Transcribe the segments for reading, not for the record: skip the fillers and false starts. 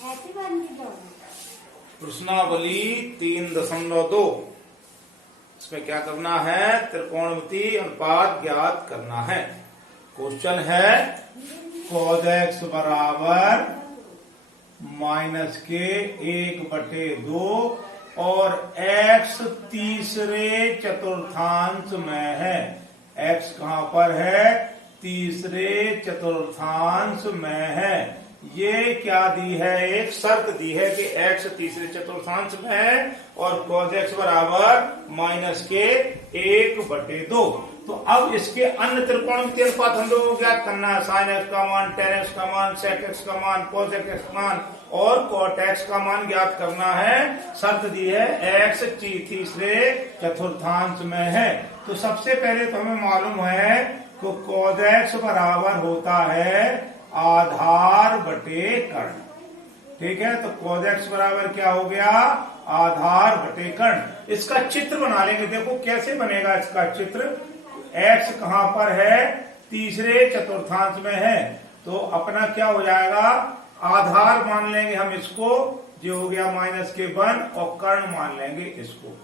ऐसी बनती तो प्रश्नावली 3.2 इसमें क्या करना है? त्रिकोणमिति अनुपात ज्ञात करना है। क्वेश्चन है cos x बराबर -के 1/2 और x तीसरे चतुर्थांश में है। x कहां पर है? तीसरे चतुर्थांश में है। ये क्या दी है? एक शर्त दी है कि x तीसरे चतुर्थांश में है और cos x बराबर -के 1/2। तो अब इसके अन्य त्रिकोणमितीय अनुपात हम लोगों को ज्ञात करना है। sin x का मान, tan x का मान, sec x का मान, cos x का मान और cot x का मान ज्ञात करना है। शर्त दी है x तीसरे चतुर्थांश में है। तो सबसे पहले तो हमें मालूम है कि cos x बराबर होता है आधार बटे कर्ण। ठीक है, तो cos x बराबर क्या हो गया? आधार बटे कर्ण। इसका चित्र बना लेंगे। देखो कैसे बनेगा इसका चित्र। x कहां पर है? तीसरे चतुर्थांश में है। तो अपना क्या हो जाएगा? आधार मान लेंगे हम इसको, जो हो गया -के 1 और कर्ण मान लेंगे इसको।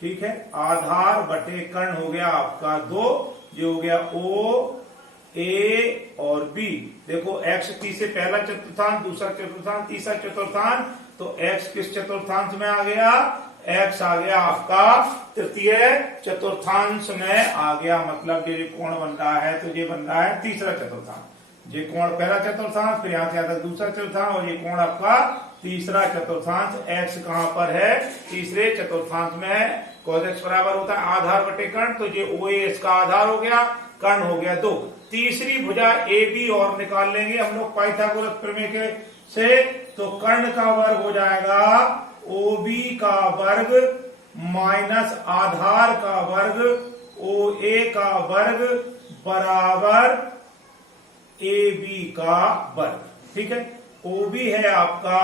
ठीक है, आधार बटे कर्ण हो गया आपका 2, जो हो गया O A और B। देखो x तीसरे पहला चतुर्थांश, दूसरा चतुर्थांश, तीसरा चतुर्थांश। तो x किस चतुर्थांश में आ गया? x आ गया आपका तृतीय चतुर्थांश में आ गया। मतलब ये कोण बन रहा है तो ये बन रहा है तीसरा चतुर्थांश। ये कोण पहला चतुर्थांश, फिर यहां से आता दूसरा चतुर्थांश और ये कोण आपका तीसरा चतुर्थांश। x कहां पर है? तीसरे चतुर्थांश में। cos x बराबर होता है आधार बटे कर्ण। तो ये OA इसका आधार हो गया, कर्ण हो गया 2। तीसरी भुजा AB और निकाल लेंगे हम लोग पाइथागोरस प्रमेय के से। तो कर्ण का वर्ग हो जाएगा OB का वर्ग माइनस आधार का वर्ग OA का वर्ग बराबर AB का वर्ग। ठीक है, OB है आपका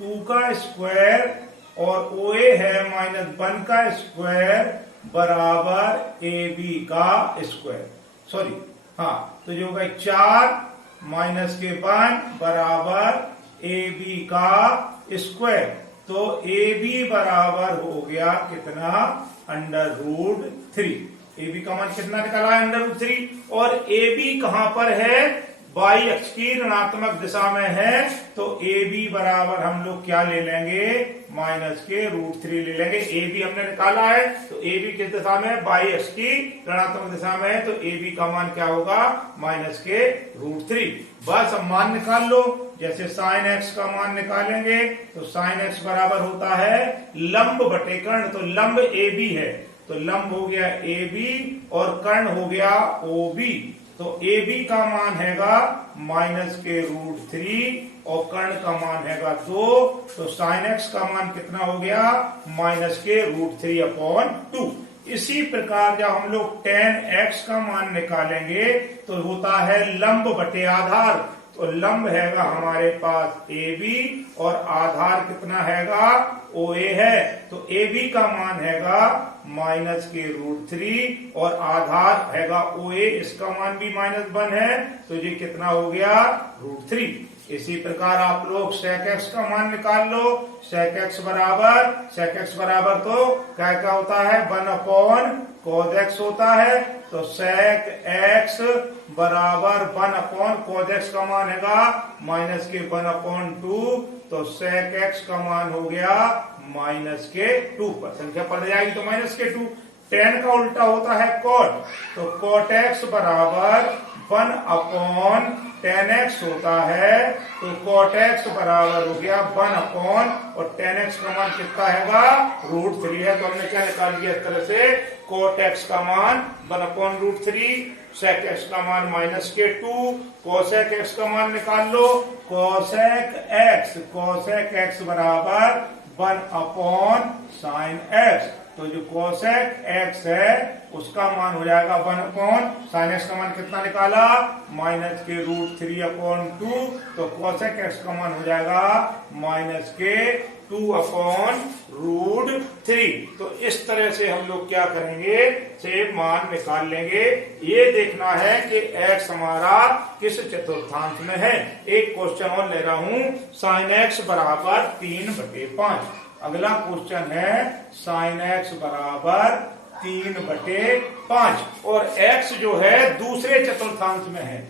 2 का स्क्वायर और OA है -1 का स्क्वायर बराबर AB का स्क्वायर। सॉरी, हाँ, तो जो होगा 4 -के 1 बराबर AB का स्क्वायर। तो AB बराबर हो गया कितना? √3। AB का मान कितना निकाला है? √3। और AB कहां पर है? बाई अक्ष की ऋणात्मक दिशा में है। तो AB बराबर हम लोग क्या ले लेंगे? के √3 ले लेंगे। AB हमने निकाला है तो AB किस दिशा में? बाई अक्ष की ऋणात्मक दिशा में है। तो AB का मान क्या होगा? के √3। बस अब मान निकाल लो। जैसे sin x का मान निकालेंगे तो sin x बराबर होता है लंब बटे कर्ण। तो लंब AB है तो लंब हो गया AB और कर्ण हो गया OB। तो AB का मान हैगा के √3 और कर्ण का मान हैगा 2। तो sin x का मान कितना हो गया? के √3/2। इसी प्रकार जब हम लोग tan x का मान निकालेंगे तो होता है लंब बटे आधार। तो लंब हैगा हमारे पास AB और आधार कितना हैगा? OA है। तो AB का मान हैगा के √3 और आधार हैगा OA, इसका मान भी -1 है। तो ये कितना हो गया? √3। इसी प्रकार आप लोग sec x का मान निकाल लो। sec x बराबर तो क्या होता है? 1/cos x होता है। तो sec x बराबर 1/cos x का मान हैगा के 1/2। तो sec x का मान हो गया के 2 पर। संख्या पड़ जाएगी तो के 2। tan का उल्टा होता है cot। तो cot x बराबर 1/tan x होता है। तो cot x बराबर हो गया 1 और tan x का मान कितना हैगा? √3 है। तो हमने क्या निकाल दिया इस तरह से? cot x का मान 1/√3, sec x का मान के 2, cosec x का मान निकाल लो। cosec x बराबर 1/sin x। तो जो कोसेक एक्स है उसका मान हो जाएगा 1 साइन एक्स का मान कितना निकाला माइनस के √3/2, तो कोसेक एक्स का मान हो जाएगा माइनस के 2/√3। तो इस तरह से हम लोग क्या करेंगे से मान निकाल लेंगे। ये देखना है कि x हमारा किस चतुर्थांश में है। एक क्वेश्चन और ले रहा हूं, साइन x बराबर 3/5। अगला क्वेश्चन है साइन x बराबर 3/5 और x जो है दूसरे चतुर्थांश में है।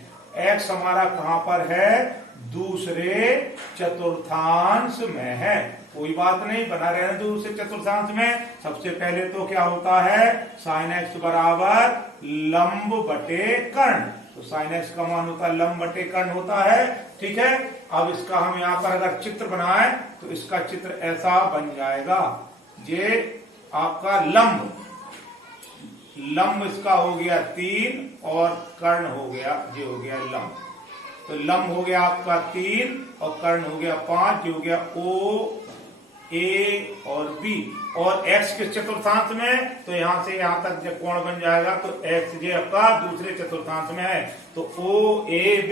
x हमारा कहां पर है दूसरे चतुर्थांश में है। कोई बात नहीं, बना रहे हैं दूसरे चतुर्थांश में। सबसे पहले तो क्या होता है साइन एक्स बराबर लंब बटे कर्ण, तो साइन एक्स का मान होता है लंब बटे कर्ण होता है। ठीक है, अब इसका हम यहाँ पर अगर चित्र बनाए तो इसका चित्र ऐसा बन जाएगा। ये आपका लंब इसका हो गया 3 और कर्ण हो गया ये हो गया लंब। तो लंब हो गया आपका 3 और कर्ण हो गया 5, जो हो गया O A और B। और x के चतुर्थांश में तो यहां से यहां तक जब कोण बन जाएगा तो x जे आपका दूसरे चतुर्थांश में है, तो O A B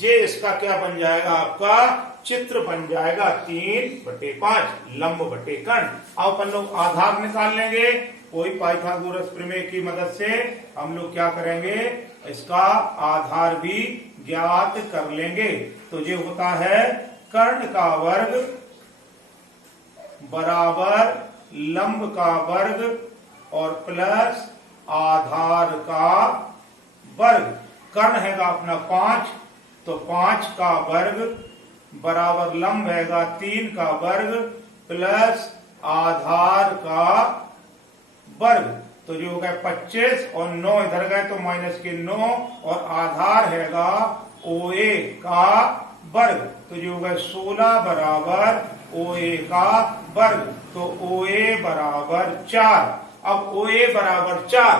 जे इसका क्या बन जाएगा आपका चित्र बन जाएगा 3/5 लंब बटे कर्ण। अब अपन लोग आधार निकाल लेंगे। कोई पाइथागोरस प्रमेय की मदद से हम लोग क्या करेंगे इसका आधार भी ज्ञात कर लेंगे। तो ये होता है कर्ण का वर्ग बराबर लंब का वर्ग और प्लस आधार का वर्ग। कर्ण हैगा अपना 5, तो 5 का वर्ग बराबर लंब हैगा 3 का वर्ग प्लस आधार का वर्ग। तो जो हो गया 25 और 9 इधर गए तो माइनस के 9 और आधार हैगा OA का वर्ग, तो जो हो गया 16 बराबर OA का वर्ग। तो OA बराबर 4। अब OA बराबर 4,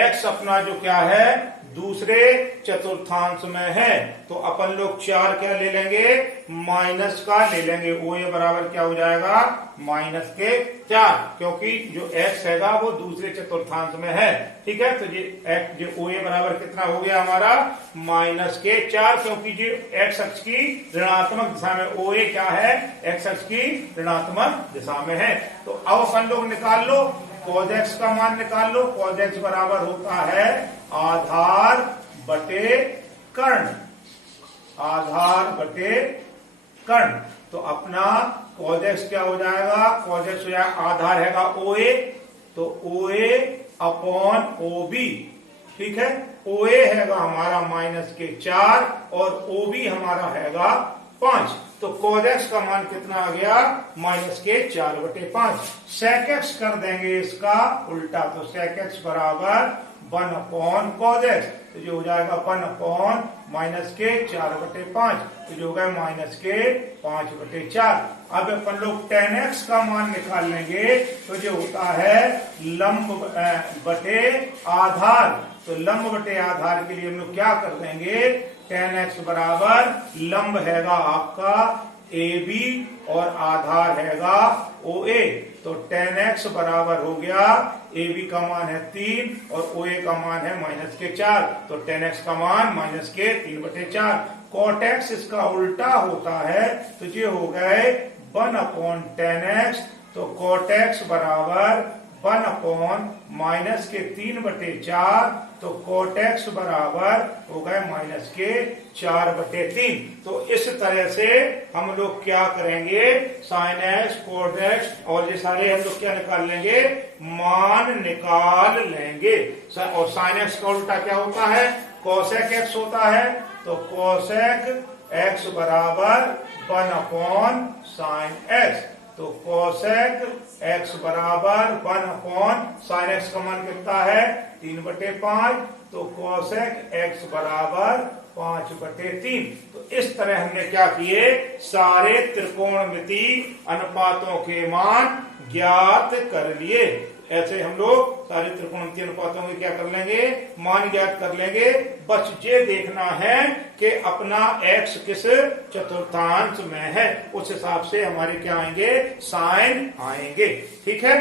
x अपना जो क्या है दूसरे चतुर्थांश में है, तो अपन लोग 4 क्या ले लेंगे माइनस का ले लेंगे। OA बराबर क्या हो जाएगा माइनस के 4, क्योंकि जो x हैगा वो दूसरे चतुर्थांश में है। ठीक है, तो ये x जो OA बराबर कितना हो गया हमारा माइनस के 4, क्योंकि जो x अक्ष की ऋणात्मक दिशा में OA क्या है x अक्ष की ऋणात्मक दिशा में है। तो अब अपन लोग निकाल लो cos x का मान निकाल लो। cos x बराबर होता है आधार बटे कर्ण, आधार बटे कर्ण। तो अपना cos x क्या हो जाएगा cos x हो जाएगा आधार हैगा OA, तो OA अपॉन OB। ठीक है, OA हैगा हमारा माइनस के 4 और OB हमारा हैगा 5। तो cos x का मान कितना आ गया माइनस के 4/5। sec x कर देंगे इसका उल्टा, तो sec x बराबर 1/cos x, तो जो हो जाएगा 1/ माइनस के 4/5, तो जो हो गया माइनस के 5/4। अब अपन लोग tan x का मान निकाल लेंगे, तो जो होता है लंब बटे आधार। तो लंब बटे आधार के लिए हम लोग क्या कर देंगे tan x बराबर लंब हैगा आपका AB और आधार हैगा OA। तो tan x बराबर हो गया AB का मान है 3 और OA का मान है माइनस के 4, तो tan x का मान माइनस के 3/4। cot x इसका उल्टा होता है, तो ये हो गए 1/tan x। तो cot x बराबर 1/ माइनस के 3/4, तो cot x बराबर हो गए माइनस के 4/3। तो इस तरह से हम लोग क्या करेंगे sin x cot x और ये सारे हम लोग क्या निकाल लेंगे मान निकाल लेंगे। और sin x का उल्टा क्या होता है cosec x होता है, तो cosec x बराबर 1/sin x। तो cosec x बराबर 1/sin x का मान कितना है 3/5, तो cosec x बराबर 5/3। तो इस तरह हमने क्या किए सारे त्रिकोणमिति अनुपातों के मान ज्ञात कर लिए। ऐसे हम लोग सारे त्रिकोणमितीय अनुपातों के क्या कर लेंगे मान ज्ञात कर लेंगे। बस ये देखना है कि अपना x किस चतुर्थांश में है, उस हिसाब से हमारे क्या आएंगे साइन आएंगे। ठीक है।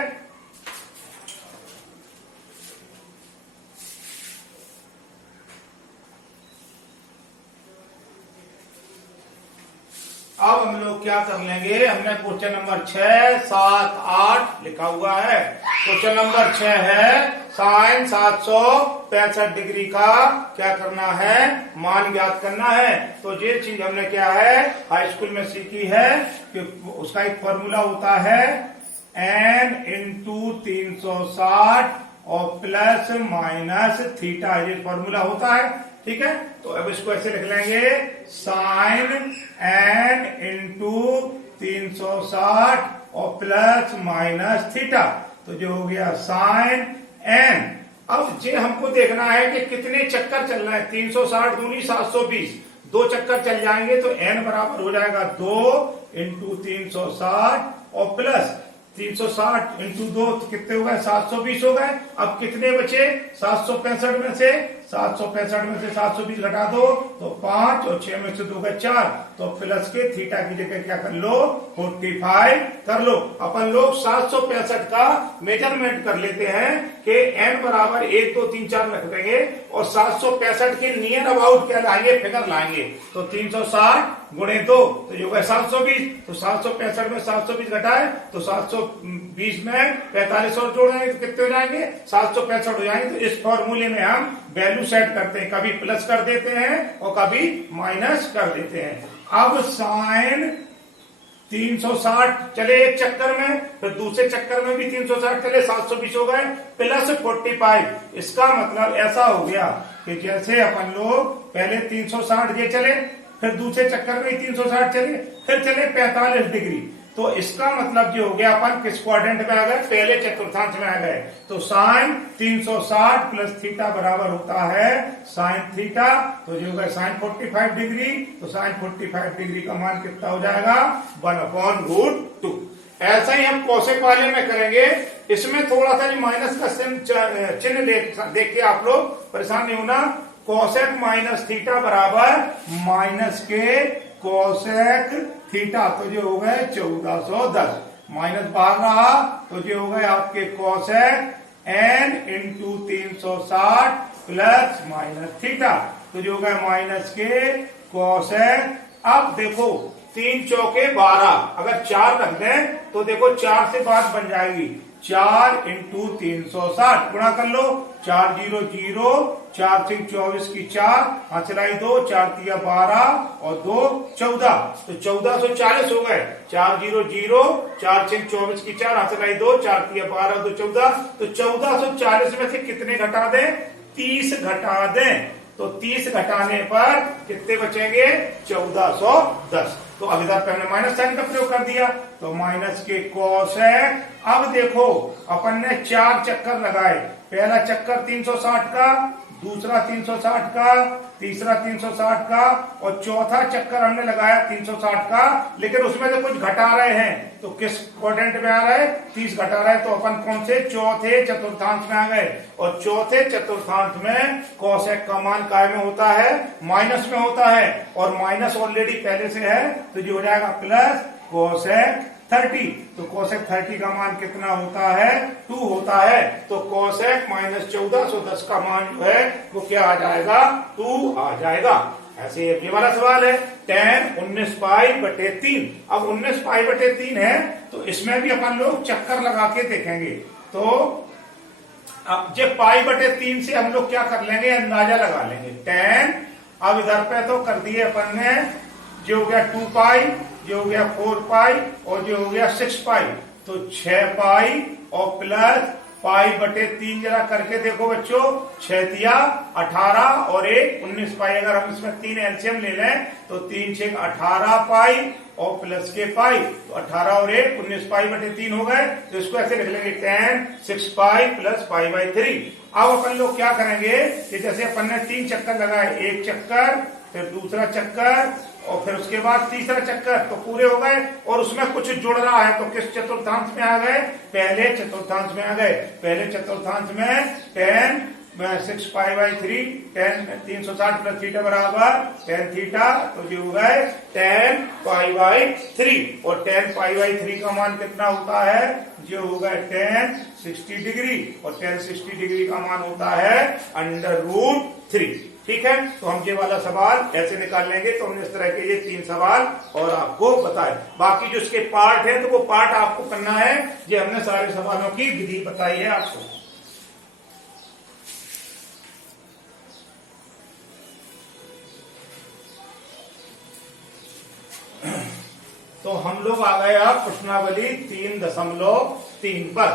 हम लोग क्या कर लेंगे, हमने क्वेश्चन नंबर 6, 7, 8 लिखा हुआ है। क्वेश्चन नंबर 6 है साइन 765 डिग्री का क्या करना है, मान ज्ञात करना है। तो ये चीज हमने क्या है हाई स्कूल में सीखी है कि उसका एक फॉर्मूला होता है n इंटू 360 और प्लस माइनस थीटा, ये फॉर्मूला होता है। ठीक है, तो अब इसको ऐसे लिख लेंगे साइन n इंटू 360 और प्लस माइनस थीटा, तो जो हो गया साइन n। अब ये हमको देखना है कि कितने चक्कर चलना है, 360 दूनी 720, 2 चक्कर चल जाएंगे तो n बराबर हो जाएगा 2 इंटू 360 और प्लस 360 इंटू 2 कितने हो गए, 720 हो गए। अब कितने बचे, 765 में से 720 घटा दो तो 5 और 6 में से 2 गए 4, तो प्लस के थीटा की जगह क्या कर लो 45 कर लो। अपन लोग 765 का मेजरमेंट कर लेते हैं कि n बराबर 1 2 3 4 रख देंगे और 765 के नियर अबाउट क्या लाएंगे, फिगर लाएंगे। तो 360 गुणे 2 तो जो है 720, तो 765 में 720 घटाए तो 720 में 45 और जोड़ेंगे तो कितने हो जाएंगे, 765 हो जाएंगे। तो इस फॉर्मूले में हम वैल्यू सेट करते हैं, कभी प्लस कर देते हैं और कभी माइनस कर देते हैं। अब साइन 360 चले एक चक्कर में, फिर दूसरे चक्कर में भी 360 चले, 720 हो गए प्लस 45। इसका मतलब ऐसा हो गया कि जैसे अपन लोग पहले 360 ये चले, फिर दूसरे चक्कर में 360 चले, फिर चले 45 डिग्री, तो इसका मतलब जो हो गया अपन किस क्वाड्रेंट में आ गए, पहले चतुर्थांश में आ गए। तो साइन 360 प्लस थीटा बराबर होता है साइन थीटा, तो जो होगा साइन 45 डिग्री, तो साइन 45 डिग्री का मान कितना हो जाएगा 1/√2। ऐसा ही हम कोसेक वाले में करेंगे, इसमें थोड़ा सा माइनस का चिन्ह देख के आप लोग परेशान नहीं होना। कोसेक माइनस थीटा बराबर माइनस के कोसेक थीटा, तो जो हो गए 1410, माइनस बाहर रहा तो जो हो गए आपके cosec n into 360 plus minus theta, तो जो हो गए माइनस के कोसेक। अब देखो 3 चौके 12, अगर 4 रख दें तो देखो 4 से बात बन जाएगी, 4 इंटू 360 गुणा कर लो, 4 0 0, 4 3 24 की 4, हंसलाई 2, 4 3 12 और 2 14, तो 1440 हो गए। 4 0 0, 4 6 24 की 4, हंसलाई 2, 4 3 12 2 14, तो 1440 में से कितने घटा दें, 30 घटा दें, तो 30 घटाने पर कितने बचेंगे 1410। तो अब इधर हमने माइनस साइन का प्रयोग कर दिया, तो माइनस के कोसेक। अब देखो अपन ने 4 चक्कर लगाए, पहला चक्कर 360 का, दूसरा 360 का, तीसरा 360 का और चौथा चक्कर हमने लगाया 360 का, लेकिन उसमें से कुछ घटा रहे हैं, तो किस क्वाड्रेंट में आ रहा है, 30 घटा रहे हैं, तो अपन कौन से चौथे चतुर्थांश में आ गए। और चौथे चतुर्थांश में कोसेक का मान काय में होता है, माइनस में होता है, और माइनस ऑलरेडी पहले से है, तो जो हो जाएगा प्लस कोसेक 30। तो कोसेक 30 का मान कितना होता है, 2 होता है। तो कोसेक माइनस 1410 का मान जो है वो क्या आ जाएगा, 2 आ जाएगा। ऐसे ये वाला सवाल है tan 19 पाई बटे 3। अब 19 पाई बटे 3 है, तो इसमें भी अपन लोग चक्कर लगा के देखेंगे। तो अब जब पाई बटे 3 से हम लोग क्या कर लेंगे, अंदाजा लगा लेंगे tan। अब इधर पे तो कर दिए अपन ने, जो हो गया 2 पाई, जो हो गया 4 पाई और जो हो गया 6 पाई, तो 6 पाई और प्लस पाई बटे 3 जरा करके देखो बच्चों, 6 दिया 18 और 1 19 पाई। अगर हम इसमें 3 एलसीएम ले लें तो 3 6 18 पाई और प्लस के पाई, तो 18 और 1 19 पाई बटे 3 हो गए। तो इसको ऐसे लिख लेंगे tan 6 pi plus pi by 3। अब अपन लोग क्या करेंगे कि जैसे अपन ने 3 चक्कर लगाए, एक चक्कर, फिर दूसरा चक्कर और फिर उसके बाद तीसरा चक्कर, तो पूरे हो गए। और उसमें कुछ जुड़ रहा है, तो किस चतुर्थांश में आ गए, पहले चतुर्थांश में आ गए। पहले चतुर्थांश में tan 6 pi by 3, tan 360 plus theta बराबर tan थीटा, तो जो हो गए tan पाई बाई 3। और tan पाई बाई 3 का मान कितना होता है, जो होगा tan 60 डिग्री, और tan 60 डिग्री का मान होता है √3। ठीक है, तो हम ये वाला सवाल ऐसे निकाल लेंगे। तो हमने इस तरह के ये 3 सवाल और आपको बताए। बाकी जो इसके पार्ट है तो वो पार्ट आपको करना है। ये हमने सारे सवालों की विधि बताई है आपको। तो हम लोग आ गए आप प्रश्नावली 3.3 पर।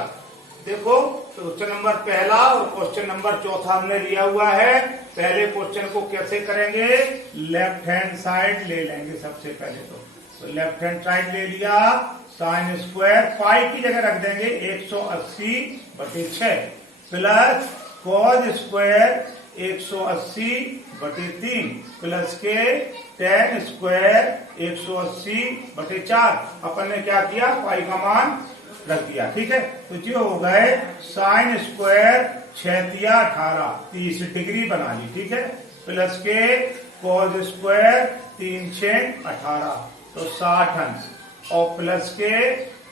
देखो, तो क्वेश्चन नंबर पहला और क्वेश्चन नंबर चौथा हमने लिया हुआ है। पहले क्वेश्चन को कैसे करेंगे, लेफ्ट हैंड साइड ले लेंगे सबसे पहले। तो लेफ्ट हैंड साइड ले लिया, साइन स्क्वायर पाई की जगह रख देंगे 180/6 प्लस कॉज स्क्वायर 180/3 प्लस के टेन स्क्वायर 180/4। अपन ने क्या किया, पाई का मान रख दिया। ठीक है, तो जो हो गए साइन स्क्वायर 6×18 30 डिग्री बना ली। ठीक है, प्लस के कॉज स्क्वायर 3×6=18 तो 60 अंश और प्लस के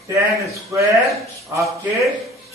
टेन स्क्वायर आपके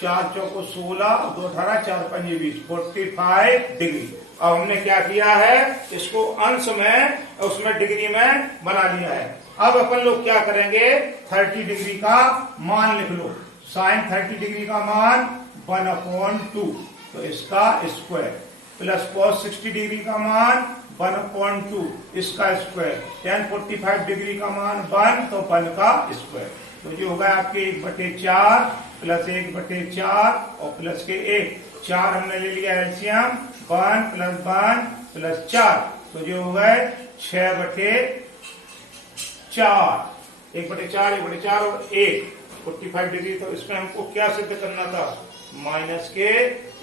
4 चौको 16 2 18 4 5 20 45 डिग्री। अब हमने क्या किया है, इसको अंश में उसमें डिग्री में बना लिया है। अब अपन लोग क्या करेंगे, 30 डिग्री का मान लिख लो। साइन 30 डिग्री का मान 1/2 तो इसका स्क्वायर प्लस कॉस 60 डिग्री का मान 1/2 इसका स्क्वायर, टेन 45 डिग्री का मान 1 तो 1 का स्क्वायर। तो जो होगा आपके 1/4 प्लस 1/4 और प्लस के 1 4 हमने ले लिया एलसीएम 1 + 1 + 4 तो जो हो गए 6/4 1/4 1/4 और 1 45 डिग्री। तो इसमें हमको क्या सिद्ध करना था, माइनस के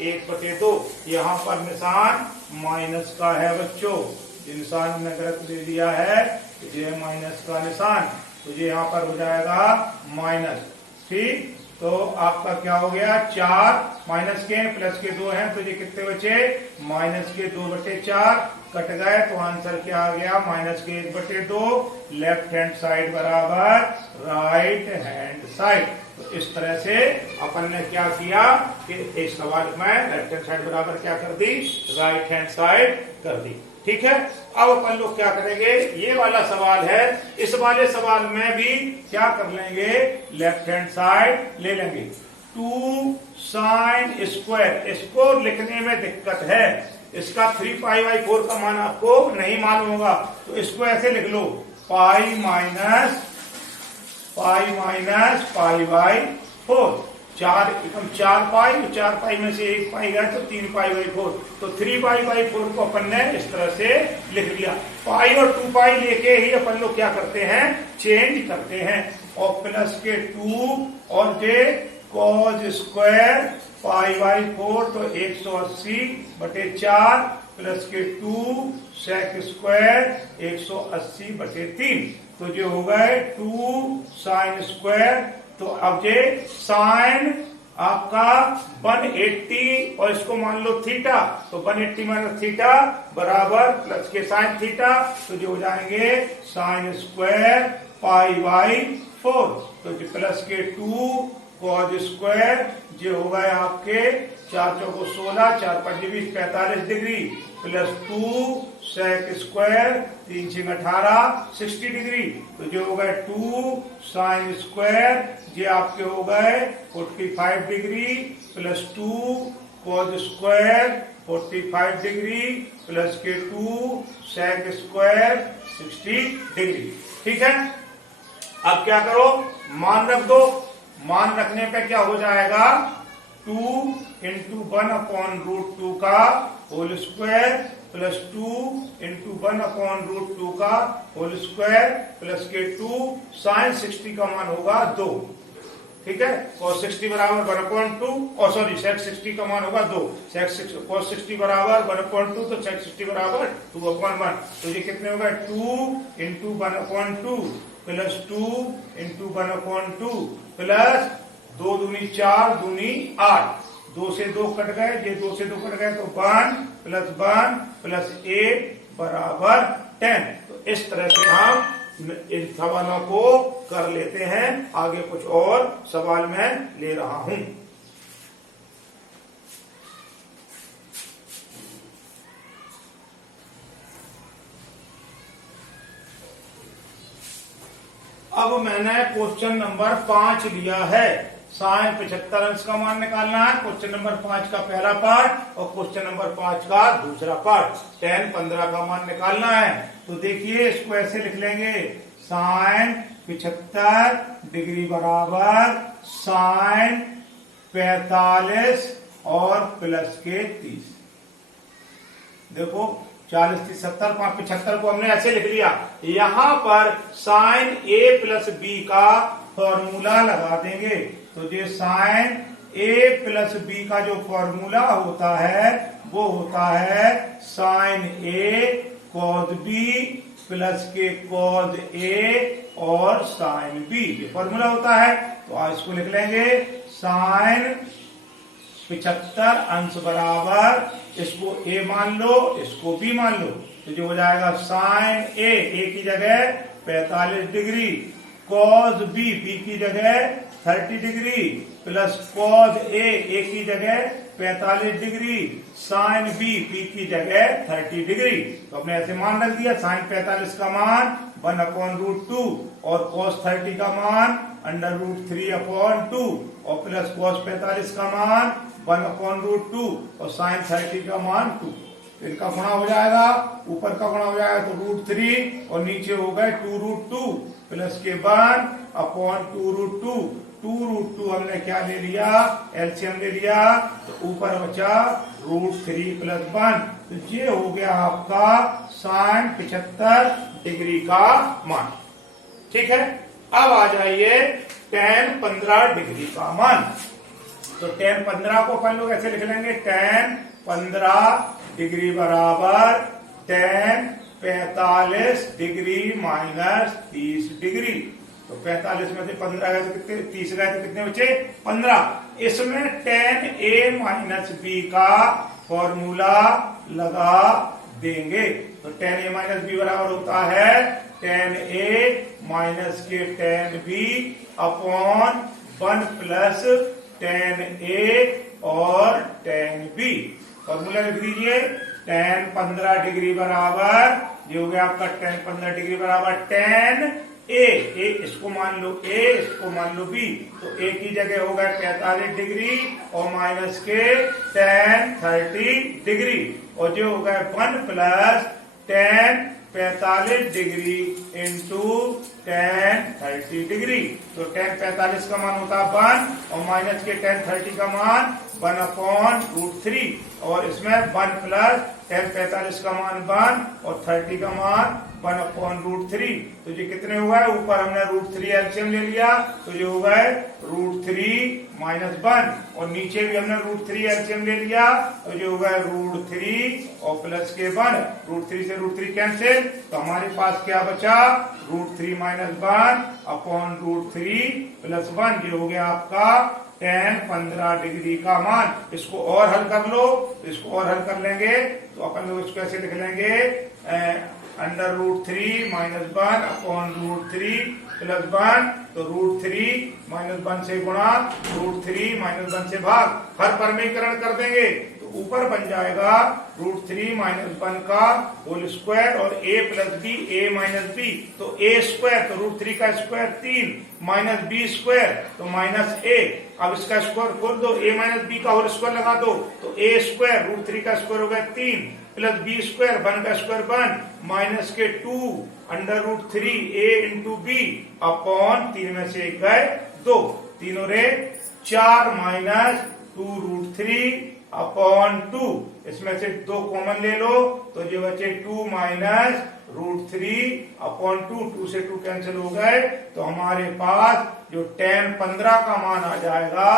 1/2। यहाँ पर निशान माइनस का है बच्चों, ये निशान हमने गलत ले लिया है, ये माइनस का निशान, तो ये यहाँ पर हो जाएगा माइनस। ठीक, तो आपका क्या हो गया, 4 माइनस के प्लस के 2 हैं तो ये कितने बचे, माइनस के 2/4 कट गए। तो आंसर क्या आ गया, माइनस के 1/2 लेफ्ट हैंड साइड बराबर राइट हैंड साइड। तो इस तरह से अपन ने क्या किया कि इस सवाल में लेफ्ट हैंड साइड बराबर क्या कर दी, राइट हैंड साइड कर दी। ठीक है, अब अपन लोग क्या करेंगे, ये वाला सवाल है, इस वाले सवाल में भी क्या कर लेंगे, लेफ्ट हैंड साइड ले लेंगे। 2 साइन स्क्वायर, इसको लिखने में दिक्कत है, इसका 3π/4 का मान आपको नहीं मालूम होगा, तो इसको ऐसे लिख लो, पाई माइनस π/4 4 पाई, 4 पाई में से 1 पाई गया तो 3π/4, तो 3π/4 को अपन ने इस तरह से लिख लिया। पाई और 2 पाई लेके ही अपन लोग क्या करते हैं, चेंज करते हैं, और प्लस के 2 और जे कॉज स्क्वायर π/4 तो 180/4 प्लस के 2 सेक स्क्वायर 180/3 तो जो हो गए 2 साइन स्क्वायर। तो अब ये साइन आपका 180 और इसको मान लो थीटा, तो 180 माइनस थीटा बराबर प्लस के साइन थीटा, तो जो हो जाएंगे साइन स्क्वायर π/4 तो जो प्लस के 2 कॉज स्क्वायर जो हो गए आपके 4 चौको 16 4 5 20 45 degree plus 2 sec square 3×6=18 60 degree, तो जो हो गए 2 साइन स्क्वायर ये आपके हो गए 45 degree plus 2 cause square 45 degree plus के 2 सेक स्क्वायर 60 डिग्री। ठीक है, अब क्या करो, मान रख दो, मान रखने पे क्या हो जाएगा 2 × 1/√2 का होल स्क्वायर प्लस 2 × 1/√2 का होल स्क्वायर प्लस के 2 साइन 60 का मान होगा 2। ठीक है, cos 60 बराबर 1/2 और सॉरी सेक 60 का मान होगा 2, cos 60 बराबर 1/2 तो सेक 60 बराबर 2/1। तो ये कितने होगा 2 × 1/2 प्लस 2 × 1/2 प्लस 2 दूनी 4 दूनी 8, 2 से 2 कट गए, ये 2 से 2 कट गए तो 1 + 8 बराबर 10। तो इस तरह से हम इन सवालों को कर लेते हैं। आगे कुछ और सवाल मैं ले रहा हूं। अब मैंने क्वेश्चन नंबर 5 लिया है, साइन 75 अंश का मान निकालना है। क्वेश्चन नंबर 5 का पहला पार्ट और क्वेश्चन नंबर 5 का दूसरा पार्ट, tan 15 का मान निकालना है। तो देखिए इसको ऐसे लिख लेंगे, साइन 75 डिग्री बराबर साइन 45 और प्लस के 30। देखो 40 30 70 75 को हमने ऐसे लिख लिया। यहां पर साइन ए प्लस बी का फॉर्मूला लगा देंगे। तो जो साइन ए प्लस बी का जो फॉर्मूला होता है वो होता है साइन ए कॉस बी प्लस के कॉस ए और साइन बी, ये फॉर्मूला होता है। तो आज इसको लिख लेंगे, साइन 75 अंश बराबर, इसको ए मान लो, इसको बी मान लो। तो जो हो जाएगा साइन ए की जगह 45 डिग्री, कॉस बी की जगह 30 डिग्री, प्लस कॉस ए की जगह 45 डिग्री, साइन बी की जगह 30 डिग्री। तो हमने ऐसे मान रख दिया, साइन 45 का मान 1/√2 और कॉस 30 का मान √3/2 और प्लस कॉस 45 का मान 1/√2 और साइन 30 का मान 2। इनका गुणा हो जाएगा, ऊपर का गुणा हो जाएगा तो √3 और नीचे हो गए 2√2 प्लस के 1/2√2। 2√2 हमने क्या ले लिया, एलसीएम ले लिया, तो ऊपर बचा √3 प्लस 1। तो ये हो गया आपका साइन 75 डिग्री का मान। ठीक है, अब आ जाइए tan 15 डिग्री का मान। तो tan 15 को अपन लोग ऐसे लिख लेंगे, tan 15 डिग्री बराबर tan 45 डिग्री माइनस 30 डिग्री। तो 45 में से 15 गए तो कितने, 30 गए तो कितने बचे, 15। इसमें tan a माइनस बी का फॉर्मूला लगा देंगे। तो tan a माइनस बी बराबर होता है tan a माइनस के tan b upon 1 plus tan a और tan b। फॉर्मूला लिख दीजिए, tan 15 डिग्री बराबर, ये हो गया आपका tan 15 डिग्री बराबर tan ए इसको मान लो a, इसको मान लो b। तो a की जगह हो गया 45 डिग्री और माइनस के tan 30 डिग्री और जो हो गया 1 plus tan 45 degree into tan 30 degree. तो tan 45 का मान होता है 1 और माइनस के tan 30 का मान 1/√3 और इसमें 1 प्लस tan 45 का मान 1 और 30 का मान 1/√3। तो ये कितने हुआ है, ऊपर हमने √3 एलसीएम ले लिया, तो ये हो गए √3 माइनस 1 और नीचे भी हमने √3 एलसीएम ले लिया, तो ये हो गए √3 और प्लस के 1। √3 से √3 कैंसिल, तो हमारे पास क्या बचा, √3 माइनस 1/√3 प्लस 1। ये हो गया आपका tan 15 डिग्री का मान। इसको और हल कर लो, इसको और हल कर लेंगे तो अपन लोग इसको ऐसे लिख लेंगे, √3 माइनस 1/√3 प्लस 1। तो √3 माइनस 1 से गुणा, √3 माइनस 1 से भाग, हर परमीकरण कर देंगे तो ऊपर बन जाएगा √3 माइनस 1 का होल स्क्वायर और a plus B, a minus B. तो a स्क्वायर, तो √3 का स्क्वायर 3 माइनस b स्क्वायर तो माइनस a। अब इसका स्क्वायर खोल दो, a माइनस b का होल स्क्वायर लगा दो, तो a स्क्वायर √3 का स्क्वायर हो गया 3 प्लस b स्क्वायर 1 का स्क्वायर 1 माइनस के 2 √3 a इंटू बी अपॉन 3 में से 1 गए 2, तीनों रे 4 माइनस 2√3 अपॉन 2। इसमें से 2 कॉमन ले लो तो जो बचे 2 माइनस √3 अपॉन 2 से 2 कैंसिल हो गए। तो हमारे पास जो tan 15 का मान आ जाएगा,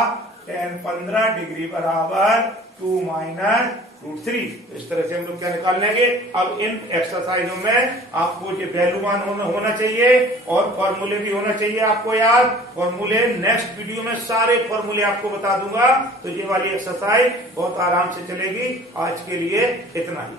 tan 15 डिग्री बराबर 2 माइनस √3। इस तरह से हम लोग क्या निकाल लेंगे। अब इन एक्सरसाइजों में आपको ये वैल्यू मान होना चाहिए और फॉर्मूले भी होना चाहिए आपको याद। फॉर्मूले नेक्स्ट वीडियो में सारे फॉर्मूले आपको बता दूंगा, तो ये वाली एक्सरसाइज बहुत आराम से चलेगी। आज के लिए इतना ही।